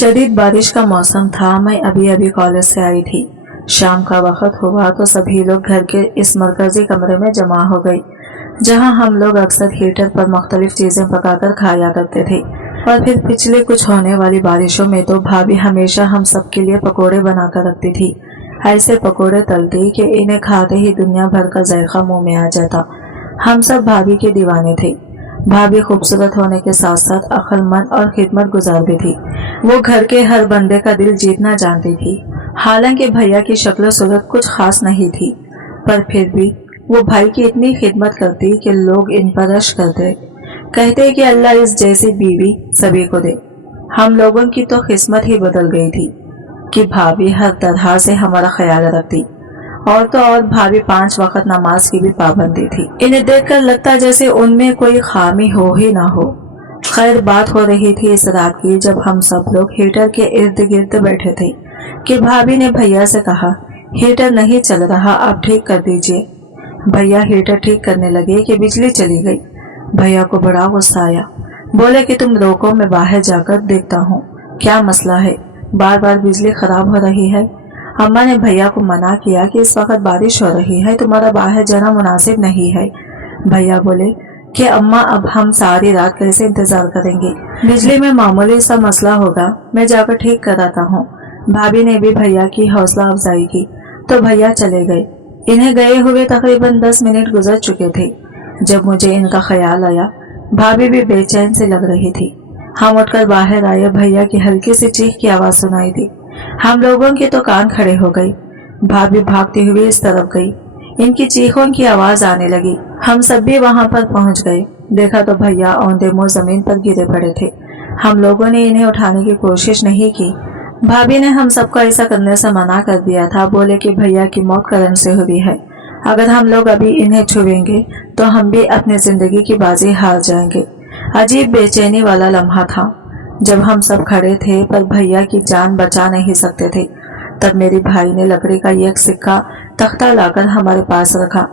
शदीद बारिश का मौसम था। मैं अभी अभी कॉलेज से आई थी। शाम का वक्त हुआ तो सभी लोग घर के इस मरकजी कमरे में जमा हो गई, जहां हम लोग अक्सर हीटर पर मुख्तलिफ चीजें पकाकर खाया करते थे। और फिर पिछले कुछ होने वाली बारिशों में तो भाभी हमेशा हम सबके लिए पकोड़े बनाकर रखती थी। ऐसे पकोड़े तलती कि इन्हें खाते ही दुनिया भर का जायका मुंह में आ जाता। हम सब भाभी के दीवाने थे। भाभी खूबसूरत होने के साथ साथ अक्लमंद और खिदमत गुजार भी थी। वो घर के हर बंदे का दिल जीतना जानती थी। हालांकि भैया की शक्ल सूरत कुछ खास नहीं थी, पर फिर भी वो भाई की इतनी खिदमत करती कि लोग इन पर रश करते, कहते कि अल्लाह इस जैसी बीवी सभी को दे। हम लोगों की तो किस्मत ही बदल गई थी कि भाभी हर तरह से हमारा ख्याल रखती। और तो और भाभी 5 वक्त नमाज की भी पाबंदी थी। इन्हें देखकर लगता जैसे उनमें कोई खामी हो ही ना हो। खैर, बात हो रही थी इस रात की, जब हम सब लोग हीटर के इर्द गिर्द बैठे थे कि भाभी ने भैया से कहा, हीटर नहीं चल रहा, आप ठीक कर दीजिए। भैया हीटर ठीक करने लगे कि बिजली चली गई। भैया को बड़ा गुस्सा आया। बोले कि तुम रोको, मैं बाहर जाकर देखता हूँ क्या मसला है, बार बार बिजली खराब हो रही है। अम्मा ने भैया को मना किया कि इस वक्त बारिश हो रही है, तुम्हारा बाहर जाना मुनासिब नहीं है। भैया बोले कि अम्मा, अब हम सारी रात कैसे इंतजार करेंगे, बिजली में मामूली सा मसला होगा, मैं जाकर ठीक कराता हूँ। भाभी ने भी भैया की हौसला अफजाई की तो भैया चले गए। इन्हें गए हुए तकरीबन 10 मिनट गुजर चुके थे जब मुझे इनका ख्याल आया। भाभी भी बेचैन से लग रही थी। हम उठकर बाहर आए। भैया की हल्की सी चीख की आवाज सुनाई दी। हम लोगों के तो कान खड़े हो गई। भाभी भागती हुई इस तरफ गई। इनकी चीखों की आवाज आने लगी। हम सब भी वहां पर पहुंच गए। देखा तो भैया औंधे मुंह जमीन पर गिरे पड़े थे। हम लोगों ने इन्हें उठाने की कोशिश नहीं की। भाभी ने हम सबको ऐसा करने से मना कर दिया था। बोले कि भैया की मौत करंट से हुई है, अगर हम लोग अभी इन्हें छुएंगे तो हम भी अपनी जिंदगी की बाजी हार जाएंगे। अजीब बेचैनी वाला लम्हा था जब हम सब खड़े थे पर भैया की जान बचा नहीं सकते थे। तब मेरे भाई ने लकड़ी का एक सिक्का तख्ता लाकर हमारे पास रखा।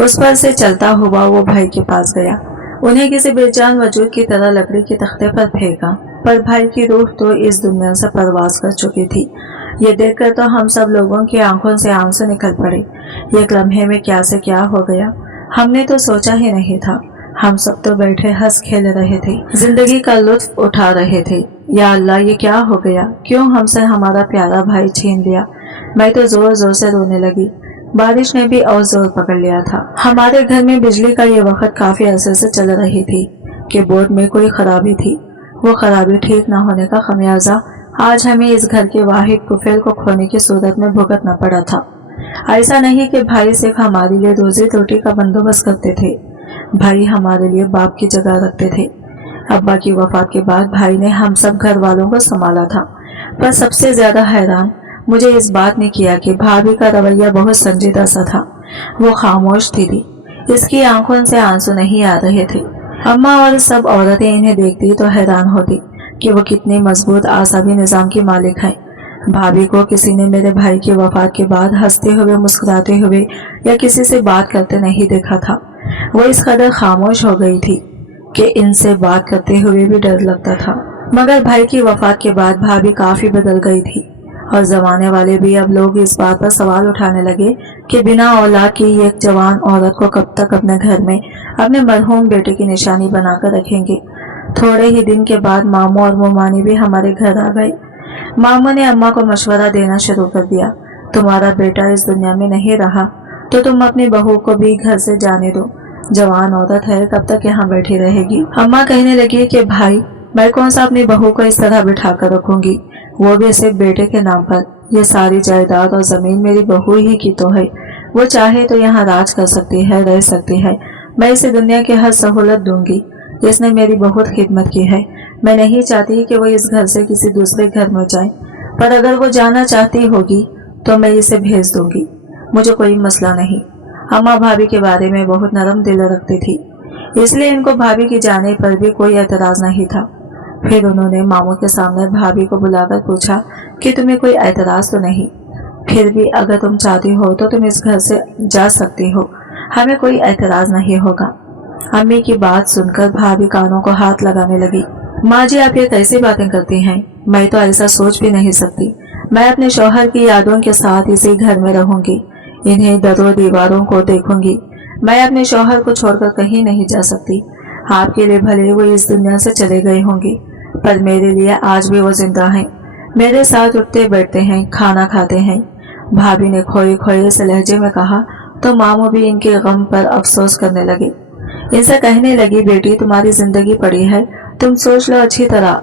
उस पर से चलता हुआ वो भाई के पास गया। उन्हें किसी बेजान वजूद की तरह लकड़ी के तख्ते पर फेंका, पर भाई की रूह तो इस दुनिया से परवास कर चुकी थी। ये देखकर तो हम सब लोगों की आंखों से आंसू निकल पड़े। एक लम्हे में क्या से क्या हो गया, हमने तो सोचा ही नहीं था। हम सब तो बैठे हंस खेल रहे थे, जिंदगी का लुत्फ उठा रहे थे। या अल्लाह, ये क्या हो गया, क्यों हमसे हमारा प्यारा भाई छीन लिया। मैं तो जोर जोर से रोने लगी। बारिश ने भी और जोर पकड़ लिया था। हमारे घर में बिजली का ये वक्त काफी अरसे से चल रही थी कि बोर्ड में कोई खराबी थी। वो खराबी ठीक न होने का खमियाजा आज हमें इस घर के वाहिद कुफेल को खोने की सूरत में भुगतना पड़ा था। ऐसा नहीं कि भाई सिर्फ हमारे लिए रोजी रोटी का बंदोबस्त करते थे, भाई हमारे लिए बाप की जगह रखते थे। अब्बा की वफात के बाद भाई ने हम सब घर वालों को संभाला था, पर सबसे ज्यादा हैरान मुझे इस बात ने किया कि भाभी का रवैया बहुत संजीदा सा था। वो खामोश थी। इसकी आंखों से आंसू नहीं आ रहे थे। अम्मा और सब औरतें इन्हें देखती तो हैरान होती कि वो कितनी मजबूत आसाबी निजाम की मालिक हैं। भाभी को किसी ने मेरे भाई की वफात के बाद हंसते हुए, मुस्कुराते हुए या किसी से बात करते नहीं देखा था। वो इस कदर खामोश हो गई थी कि इनसे बात करते हुए भी डर लगता था। मगर भाई की वफात के बाद भाभी काफी बदल गई थी और जमाने वाले भी अब लोग इस बात पर सवाल उठाने लगे कि बिना औलाद की एक जवान औरत को कब तक अपने घर में अपने मरहूम बेटे की निशानी बनाकर रखेंगे। थोड़े ही दिन के बाद मामू और मोमानी भी हमारे घर आ गए। मामू ने अम्मा को मशवरा देना शुरू कर दिया, तुम्हारा बेटा इस दुनिया में नहीं रहा तो तुम अपनी बहू को भी घर से जाने दो, जवान औरत है, कब तक यहाँ बैठी रहेगी। अम्मा कहने लगी कि भाई, मैं कौन सा अपनी बहू को इस तरह बिठा कर रखूंगी, वो भी सिर्फ बेटे के नाम पर। ये सारी जायदाद और जमीन मेरी बहू ही की तो है, वो चाहे तो यहाँ राज कर सकती है, रह सकती है। मैं इसे दुनिया की हर सहूलत दूंगी। इसने मेरी बहुत खिदमत की है। मैं नहीं चाहती कि वो इस घर से किसी दूसरे घर में जाए, पर अगर वो जाना चाहती होगी तो मैं इसे भेज दूंगी, मुझे कोई मसला नहीं। अम्मा भाभी के बारे में बहुत नरम दिल रखती थी, इसलिए इनको भाभी के जाने पर भी कोई एतराज नहीं था। फिर उन्होंने मामू के सामने भाभी को बुलाकर पूछा कि तुम्हें कोई एतराज तो नहीं, फिर भी अगर तुम चाहती हो तो तुम इस घर से जा सकती हो, हमें कोई एतराज नहीं होगा। अम्मी की बात सुनकर भाभी कानों को हाथ लगाने लगी। माँ जी, आप ये कैसी बातें करती हैं? मैं तो ऐसा सोच भी नहीं सकती। मैं अपने शौहर की यादों के साथ इसी घर में रहूंगी, इन्हें दरों दीवारों को देखूंगी। मैं अपने शौहर को छोड़कर कहीं नहीं जा सकती। आपके लिए भले वो इस दुनिया से चले गए होंगे, पर मेरे लिए आज भी वो जिंदा हैं। मेरे साथ उठते बैठते हैं, खाना खाते हैं। भाभी ने खोए खोए से लहजे में कहा तो मामू भी इनके गम पर अफसोस करने लगे। इनसे कहने लगी, बेटी तुम्हारी जिंदगी पड़ी है, तुम सोच लो अच्छी तरह,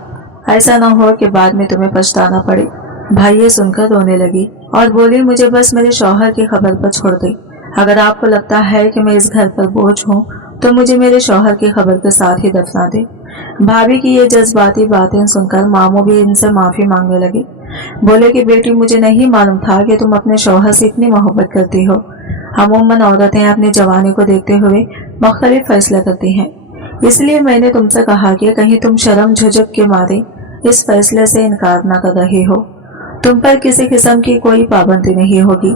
ऐसा न हो कि बाद में तुम्हें पछताना पड़े। भाई ये सुनकर रोने लगी और बोली, मुझे बस मेरे शौहर की खबर पर छोड़ दे। अगर आपको लगता है कि मैं इस घर पर बोझ हूँ तो मुझे मेरे शौहर की खबर के साथ ही दफना दे। भाभी की ये जज्बाती बातें सुनकर मामू भी इनसे माफी मांगने लगे। बोले कि बेटी मुझे नहीं मालूम था कि तुम अपने शौहर से इतनी मोहब्बत करती हो। अमूमन औरतें अपनी जवानी को देखते हुए मुख्तलिफ फैसले करती हैं, इसलिए मैंने तुमसे कहा कि कहीं तुम शर्म झुझक के मारे इस फैसले से इनकार न कर रही हो। तुम पर किसी किस्म की कोई पाबंदी नहीं होगी,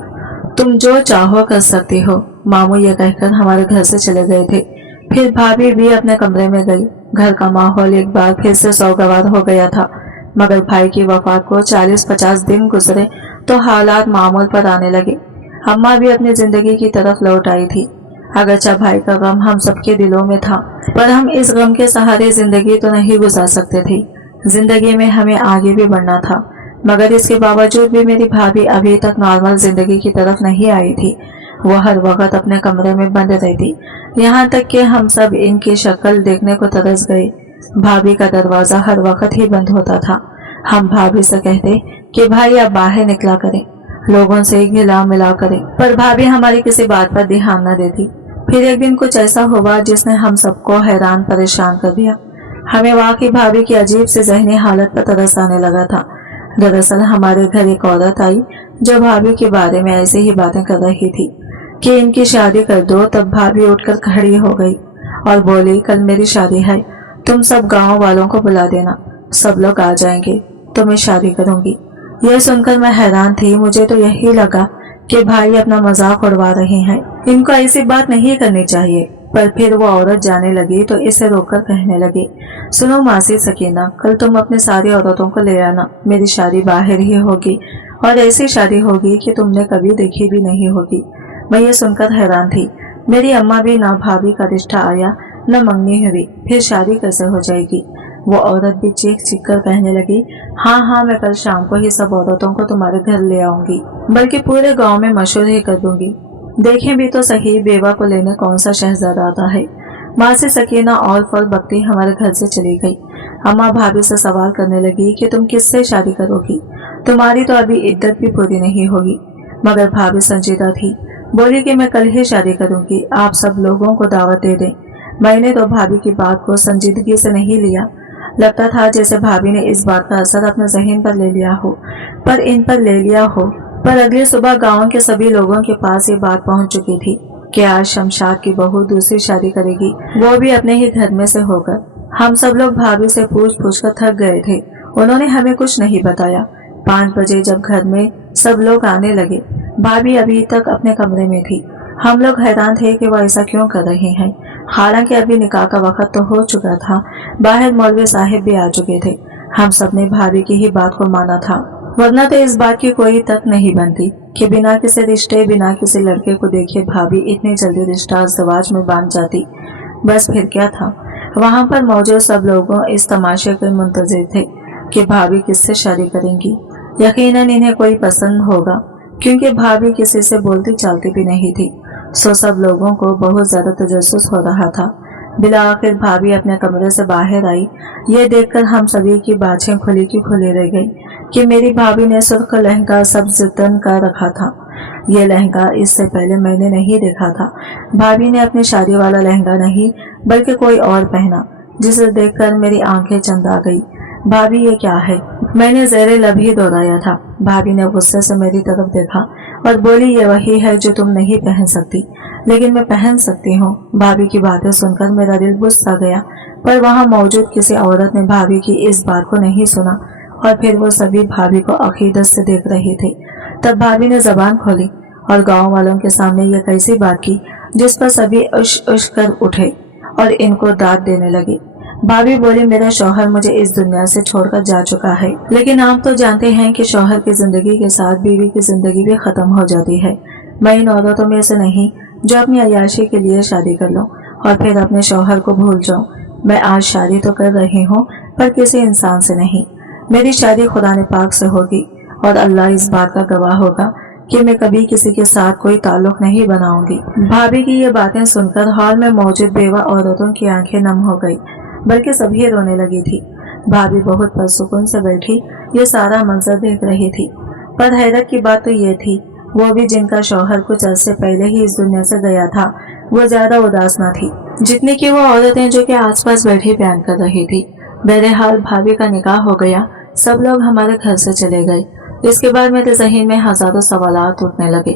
तुम जो चाहो कर सकती हो। मामू ये कहकर हमारे घर से चले गए थे। फिर भाभी भी अपने कमरे में गई। घर का माहौल एक बार फिर से सौगवार हो गया था, मगर भाई की वफात को 40-50 दिन गुजरे तो हालात मामूल पर आने लगे। अम्मा भी अपनी जिंदगी की तरफ लौट आई थी। अगरचे भाई का गम हम सबके दिलों में था, पर हम इस गम के सहारे जिंदगी तो नहीं गुजार सकते थे। जिंदगी में हमें आगे भी बढ़ना था, मगर इसके बावजूद भी मेरी भाभी अभी तक नॉर्मल जिंदगी की तरफ नहीं आई थी। वो हर वक्त अपने कमरे में बंद रहती, यहाँ तक कि हम सब इनकी शक्ल देखने को तरस गए। भाभी का दरवाजा हर वक्त ही बंद होता था। हम भाभी से कहते कि भाई आप बाहर निकला करें, लोगों से गिला मिला करें, पर भाभी हमारी किसी बात पर ध्यान न देती। फिर एक दिन कुछ ऐसा हुआ जिसने हम सबको हैरान परेशान कर दिया। हमें वाकई भाभी की अजीब सी ज़हनी हालत पर तरस आने लगा था। दरअसल हमारे घर एक औरत आई जो भाभी के बारे में ऐसे ही बातें कर रही थी कि इनकी शादी कर दो। तब भाभी उठकर खड़ी हो गई और बोली, कल मेरी शादी है, तुम सब गांव वालों को बुला देना, सब लोग आ जाएंगे, तो मैं शादी करूंगी। यह सुनकर मैं हैरान थी। मुझे तो यही लगा कि भाई अपना मजाक उड़वा रहे हैं, इनको ऐसी बात नहीं करनी चाहिए। पर फिर वो औरत जाने लगी तो इसे रोककर कहने लगे, सुनो मासी सकीना, कल तुम अपनी सारी औरतों को ले आना, मेरी शादी बाहर ही होगी और ऐसी शादी होगी कि तुमने कभी देखी भी नहीं होगी। मैं ये सुनकर हैरान थी। मेरी अम्मा भी ना भाभी का रिश्ता आया न मंगनी हुई, फिर शादी कैसे हो जाएगी। वो औरत भी चीख चीख कर कहने लगी, हाँ हाँ, मैं कल शाम को ही सब औरतों को तुम्हारे घर ले आऊंगी, बल्कि पूरे गांव में मशहूर ही कर दूंगी। देखें भी तो सही, बेवा को लेने कौन सा शहजादा आता है। माँ से सकीना और फल बकती हमारे घर से चली गई। अम्मा भाभी से सवाल करने लगी कि तुम किससे शादी करोगी, तुम्हारी तो अभी इद्दत भी पूरी नहीं होगी। मगर भाभी संजीदा थी, बोली कि मैं कल ही शादी करूंगी, आप सब लोगों को दावत दे दें। मैंने तो भाभी की बात को संजीदगी से नहीं लिया। लगता था जैसे भाभी ने इस बात का असर अपने जहन पर ले लिया हो, पर इन पर ले लिया हो। पर अगली सुबह गांव के सभी लोगों के पास ये बात पहुंच चुकी थी कि आज शमशाद की बहू दूसरी शादी करेगी, वो भी अपने ही घर में से होकर। हम सब लोग भाभी से पूछ पूछ कर थक गए थे, उन्होंने हमें कुछ नहीं बताया। 5 बजे जब घर में सब लोग आने लगे, भाभी अभी तक अपने कमरे में थी। हम लोग हैरान थे कि वो ऐसा क्यों कर रहे हैं, हालांकि अभी निकाह का वक्त तो हो चुका था। बाहर मौलवी साहिब भी आ चुके थे। हम सब ने भाभी की ही बात को माना था, वरना तो इस बात की कोई तक नहीं बनती कि बिना किसी रिश्ते, बिना किसी लड़के को देखे भाभी इतनी जल्दी रिश्ता अज़दवाज में बांध जाती। बस फिर क्या था, वहाँ पर मौजूद सब लोगों इस तमाशे के मुंतजिर थे कि भाभी किससे शादी करेंगी। यकीनन इन्हें कोई पसंद होगा, क्योंकि भाभी किसी से बोलती चालती भी नहीं थी। सो सब लोगों को बहुत ज्यादा तजस्सुस हो रहा था। बिला आखिर भाभी अपने कमरे से बाहर आई। ये देखकर हम सभी की बाछें खुली की खुली रह गई कि मेरी भाभी ने सुर्ख लहंगा सब जतन का रखा था। ये लहंगा इससे पहले मैंने नहीं देखा था। भाभी ने अपनी शादी वाला लहंगा नहीं बल्कि कोई और पहना, जिसे देखकर मेरी आंखें चंद आ गई। भाभी ये क्या है, मैंने ज़ेरे लब ही दोहराया था। भाभी ने गुस्से से मेरी तरफ देखा और बोली, ये वही है जो तुम नहीं पहन सकती, लेकिन मैं पहन सकती हूँ। भाभी की बातें सुनकर मेरा दिल बुझ सा गया, पर वहाँ मौजूद किसी औरत ने भाभी की इस बात को नहीं सुना और फिर वो सभी भाभी को अकीदत से देख रहे थे। तब भाभी ने जबान खोली और गाँव वालों के सामने ये कैसी बात की जिस पर सभी उश उश कर उठे और इनको दाद देने लगे। भाभी बोली, मेरा शौहर मुझे इस दुनिया से छोड़कर जा चुका है, लेकिन आप तो जानते हैं कि शौहर की जिंदगी के साथ बीवी की जिंदगी भी खत्म हो जाती है। मैं इन औरतों में से नहीं जो अपनी अय्याशी के लिए शादी कर लूं और फिर अपने शौहर को भूल जाऊं। मैं आज शादी तो कर रही हूं, पर किसी इंसान से नहीं। मेरी शादी खुदा ने पाक से होगी और अल्लाह इस बात का गवाह होगा कि मैं कभी किसी के साथ कोई ताल्लुक नहीं बनाऊंगी। भाभी की ये बातें सुनकर हॉल में मौजूद बेवा औरतों की आंखें नम हो गई, बल्कि सभी रोने लगी थी। भाभी बहुत पुरसुकून से बैठी ये सारा मंजर देख रही थी, पर हैरत की बात तो ये थी, वो भी जिनका शौहर कुछ अरसे पहले ही इस दुनिया से गया था, वो ज्यादा उदास न थी जितनी कि वो औरतें जो कि आसपास बैठी बयान कर रही थी। बहरहाल भाभी का निकाह हो गया, सब लोग हमारे घर से चले गए। इसके बाद मेरे ज़हन में हजारों सवालात उठने लगे।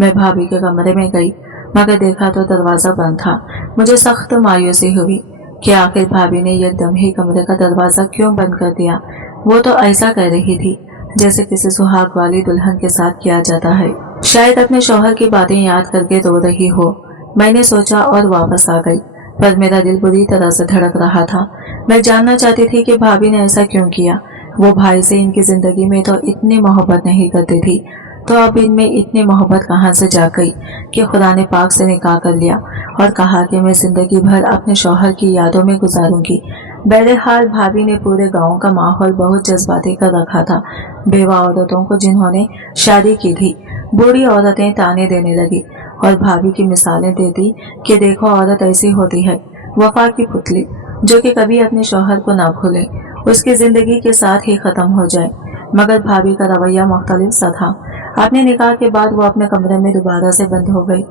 मैं भाभी के कमरे में गई, मगर देखा तो दरवाजा बंद था। मुझे सख्त मायूसी हुई कि आखिर भाभी ने एकदम ही कमरे का दरवाजा क्यों बंद कर दिया। वो तो ऐसा कह रही थी जैसे किसी सुहाग वाली दुल्हन के साथ किया जाता है। शायद अपने शौहर की बातें याद करके रो रही हो, मैंने सोचा और वापस आ गई, पर मेरा दिल बुरी तरह से धड़क रहा था। मैं जानना चाहती थी कि भाभी ने ऐसा क्यों किया। वो भाई से इनकी जिंदगी में तो इतनी मोहब्बत नहीं करती थी, तो अब इनमें इतनी मोहब्बत कहाँ से जा गई कि खुदा ने पाक से निकाह कर लिया और कहा कि मैं जिंदगी भर अपने शौहर की यादों में गुजारूंगी। बहरहाल भाभी ने पूरे गांव का माहौल बहुत जज्बाती कर रखा था। बेवा औरतों को जिन्होंने शादी की थी, बूढ़ी औरतें ताने देने लगी और भाभी की मिसालें देती कि देखो औरत ऐसी होती है, वफा की पुतली, जो कि कभी अपने शौहर को ना भूले, उसकी जिंदगी के साथ ही खत्म हो जाए। मगर भाभी का रवैया मुख्तलिफ सा था। अपने निकाह के बाद वो अपने कमरे में दोबारा से बंद हो गई।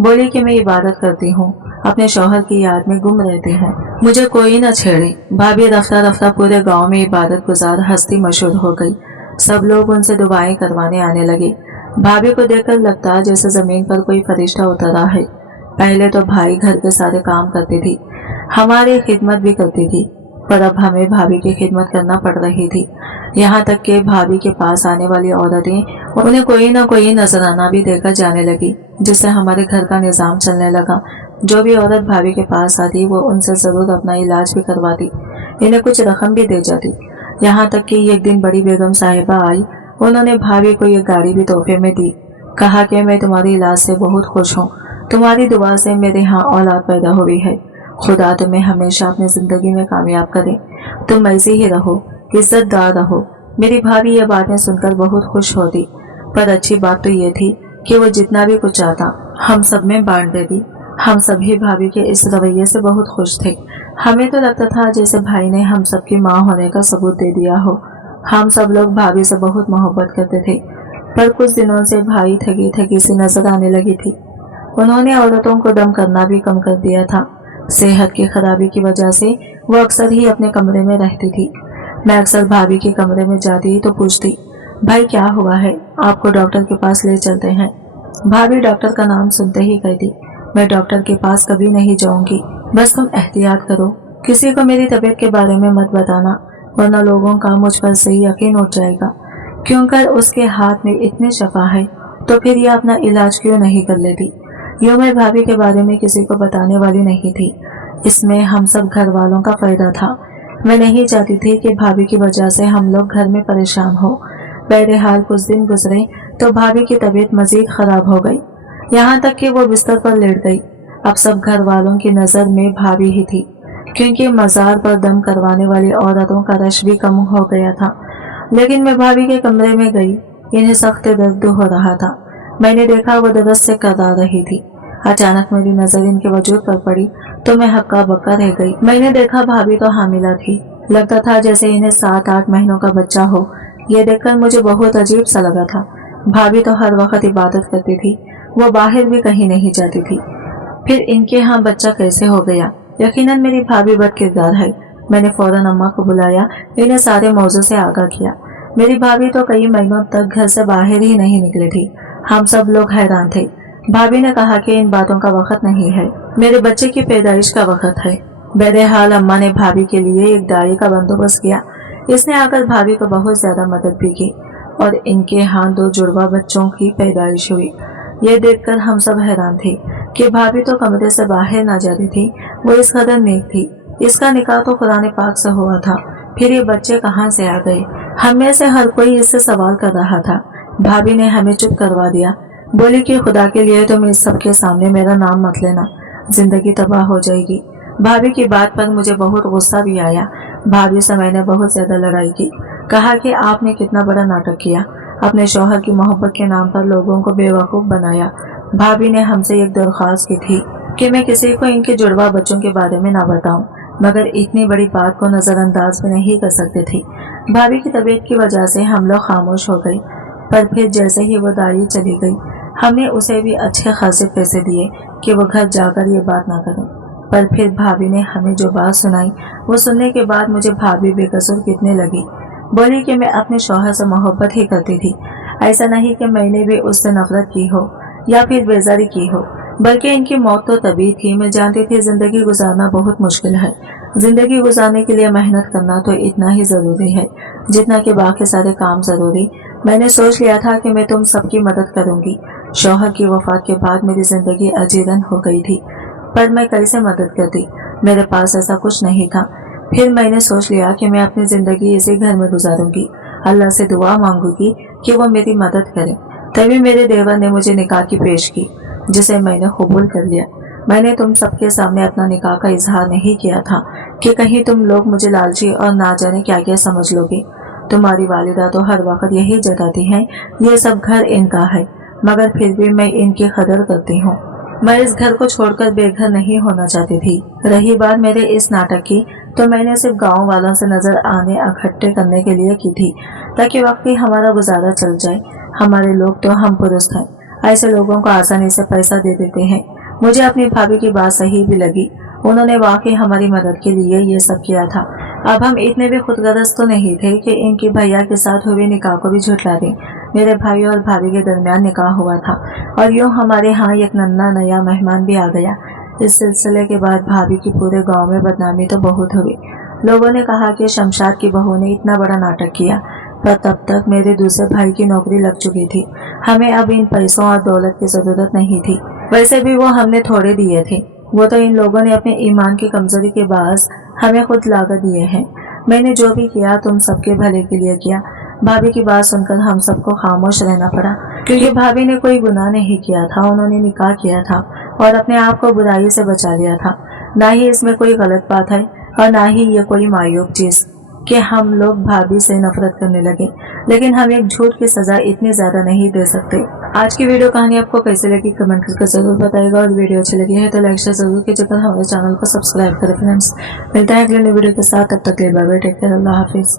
बोली कि मैं इबादत करती हूँ, अपने शौहर की याद में गुम रहती हूँ, मुझे कोई न छेड़े। भाभी रफ्ता रफ्ता पूरे गांव में इबादत गुजार हस्ती मशहूर हो गई। सब लोग उनसे दुआएं करवाने आने लगे। भाभी को देखकर लगता जैसे जमीन पर कोई फरिश्ता उतरा है। पहले तो भाई घर के सारे काम करती थी, हमारी खिदमत भी करती थी, पर अब हमें भाभी की खिदमत करना पड़ रही थी। यहाँ तक कि भाभी के पास आने वाली औरतें उन्हें कोई न कोई नजराना भी देकर जाने लगी, जिससे हमारे घर का निजाम चलने लगा। जो भी औरत भाभी के पास आती वो उनसे जरूर अपना इलाज भी करवाती, इन्हें कुछ रकम भी दे जाती। यहाँ तक कि एक दिन बड़ी बेगम साहिबा आई, उन्होंने भाभी को ये गाड़ी भी तोहफे में दी। कहा कि मैं तुम्हारे इलाज से बहुत खुश हूँ, तुम्हारी दुआ से मेरे यहाँ औलाद पैदा हुई है। खुदा तुम्हें हमेशा अपनी जिंदगी में कामयाब करे, तुम ऐसे ही रहो, इज्जतदार रहो। मेरी भाभी ये बातें सुनकर बहुत खुश होती, पर अच्छी बात तो ये थी कि वो जितना भी कुछ चाहता हम सब में बांट देती। हम सभी भाभी के इस रवैये से बहुत खुश थे। हमें तो लगता था जैसे भाई ने हम सबकी माँ होने का सबूत दे दिया हो। हम सब लोग भाभी से बहुत मोहब्बत करते थे, पर कुछ दिनों से भाई ठगी ठगी सी नजर आने लगी थी। उन्होंने औरतों को दम करना भी कम कर दिया था। सेहत की खराबी की वजह से वो अक्सर ही अपने कमरे में रहती थी। मैं अक्सर भाभी के कमरे में जाती तो पूछती, भाई क्या हुआ है, आपको डॉक्टर के पास ले चलते हैं। भाभी डॉक्टर का नाम सुनते ही कहती, मैं डॉक्टर के पास कभी नहीं जाऊंगी, बस तुम एहतियात करो, किसी को मेरी तबीयत के बारे में मत बताना, वरना लोगों का मुझ पर सही यकीन उठ जाएगा। क्योंकि उसके हाथ में इतनी शफा है, तो फिर ये अपना इलाज क्यों नहीं कर लेती। यूं मैं भाभी के बारे में किसी को बताने वाली नहीं थी। इसमें हम सब घर वालों का फायदा था। मैं नहीं चाहती थी कि भाभी की वजह से हम लोग घर में परेशान हो। बहरहाल कुछ दिन गुजरे तो भाभी की तबीयत मजीद खराब हो गई, यहाँ तक कि वो बिस्तर पर लेट गई। अब सब घर वालों की नज़र में भाभी ही थी, क्योंकि मज़ार पर दम करवाने वाली औरतों का रश भी कम हो गया था। लेकिन मैं भाभी के कमरे में गई, इन्हें सख्त दर्द हो रहा था। मैंने देखा वो दर्द से कतरा रही थी। अचानक मेरी नजर इनके वजूद पर पड़ी तो मैं हक्का बक्का रह गई। मैंने देखा भाभी तो हामिला थी, लगता था जैसे इन्हें 7-8 महीनों का बच्चा हो। ये देखकर मुझे बहुत अजीब सा लगा था। भाभी तो हर वक्त इबादत करती थी, वो बाहर भी कहीं नहीं जाती थी, फिर इनके यहाँ बच्चा कैसे हो गया। यकीनन मेरी भाभी बद किरदार है। मैंने फौरन अम्मा को बुलाया, इन्हें सारे मौजू से आगाह किया। मेरी भाभी तो कई महीनों तक घर से बाहर ही नहीं निकली थी। हम सब लोग हैरान थे। भाभी ने कहा कि इन बातों का वक्त नहीं है, मेरे बच्चे की पैदाइश का वक्त है। बहरहाल अम्मा ने भाभी के लिए एक दाढ़ी का बंदोबस्त किया। इसने आकर भाभी को बहुत ज्यादा मदद भी की और इनके यहाँ 2 जुड़वा बच्चों की पैदाइश हुई। ये देखकर हम सब हैरान थे कि भाभी तो कमरे से बाहर ना जाती थी, वो इस कदर नेक थी। इसका निकाह तो कुरान पाक से हुआ था, फिर ये बच्चे कहाँ से आ गए? हम में से हर कोई इससे सवाल कर रहा था। भाभी ने हमें चुप करवा दिया, बोली कि खुदा के लिए तुम इस सब के सामने मेरा नाम मत लेना, जिंदगी तबाह हो जाएगी। भाभी की बात पर मुझे बहुत गुस्सा भी आया। भाभी से मैंने बहुत ज्यादा लड़ाई की, कहा कि आपने कितना बड़ा नाटक किया, अपने शौहर की मोहब्बत के नाम पर लोगों को बेवकूफ बनाया। भाभी ने हमसे एक दरख्वास्त की थी कि मैं किसी को इनके जुड़वा बच्चों के बारे में ना बताऊं, मगर इतनी बड़ी बात को नजरअंदाज भी नहीं कर सकती थी। भाभी की तबीयत की वजह से हम लोग खामोश हो गए, पर फिर जैसे ही वो दाढ़ी चली गई, हमने उसे भी अच्छे खासे पैसे दिए कि वो घर जाकर ये बात ना करे। पर फिर भाभी ने हमें जो बात सुनाई, वो सुनने के बाद मुझे भाभी बेकसूर कितने लगी। बोली कि मैं अपने शौहर से मोहब्बत ही करती थी, ऐसा नहीं कि मैंने भी उससे नफरत की हो या फिर बेजारी की हो, बल्कि इनकी मौत तो तभी थी। मैं जानती थी जिंदगी गुजारना बहुत मुश्किल है। जिंदगी गुजारने के लिए मेहनत करना तो इतना ही जरूरी है जितना कि बाकी सारे काम जरूरी। मैंने सोच लिया था कि मैं तुम सबकी मदद करूंगी। शौहर की वफात के बाद मेरी जिंदगी अजीरन हो गई थी, पर मैं कैसे मदद करती? मेरे पास ऐसा कुछ नहीं था। फिर मैंने सोच लिया कि मैं अपनी जिंदगी इसी घर में गुजारूंगी, अल्लाह से दुआ मांगूंगी कि वो मेरी मदद करे। तभी मेरे देवर ने मुझे निकाह की पेश की, जिसे मैंने कबूल कर लिया। मैंने तुम सबके सामने अपना निकाह का इजहार नहीं किया था कि कहीं तुम लोग मुझे लालची और ना जाने क्या क्या समझ लोगे। तुम्हारी वालिदा तो हर वक्त यही जताती हैं, ये सब घर इनका है, मगर फिर भी मैं इनकी कदर करती हूँ। मैं इस घर को छोड़कर बेघर नहीं होना चाहती थी। रही बात मेरे इस नाटक की, तो मैंने सिर्फ गांव वालों से नजर आने इकट्ठे करने के लिए की थी, ताकि वक्त ही हमारा गुजारा चल जाए। हमारे लोग तो हम पुरुष हैं, ऐसे लोगों को आसानी से पैसा दे देते हैं। मुझे अपनी भाभी की बात सही भी लगी, उन्होंने वाकई हमारी मदद के लिए ये सब किया था। अब हम इतने भी खुदगर्ज तो नहीं थे कि इनकी भैया के साथ हुए निकाह को भी झुठला दें। मेरे भाई और भाभी के दरमियान निकाह हुआ था, और यूं हमारे यहाँ एक नन्हा नया मेहमान भी आ गया। इस सिलसिले के बाद भाभी की पूरे गांव में बदनामी तो बहुत हुई। लोगों ने कहा कि शमशाद की बहू ने इतना बड़ा नाटक किया, पर तब तक मेरे दूसरे भाई की नौकरी लग चुकी थी। हमें अब इन पैसों और दौलत की जरूरत नहीं थी, वैसे भी वो हमने थोड़े दिए थे। वो तो इन लोगों ने अपने ईमान की कमजोरी के बायस हमें खुद लागत दिए हैं। मैंने जो भी किया तुम सबके भले के लिए किया। भाभी की बात सुनकर हम सबको खामोश रहना पड़ा, क्योंकि भाभी ने कोई गुनाह नहीं किया था। उन्होंने निकाह किया था और अपने आप को बुराई से बचा लिया था। ना ही इसमें कोई गलत बात है और ना ही ये कोई मायूब चीज कि हम लोग भाभी से नफरत करने लगे, लेकिन हम एक झूठ की सजा इतनी ज्यादा नहीं दे सकते। आज की वीडियो कहानी आपको कैसे लगी कमेंट करके जरूर बताइएगा, और वीडियो अच्छी लगी है तो लाइक शेयर जरूर कीजिएगा, हमारे चैनल को सब्सक्राइब करें फ्रेंड्स। मिलता है अगले वीडियो के साथ, तब तक के लिए बाय बाय, टेक केयर, अल्लाह हाफिज।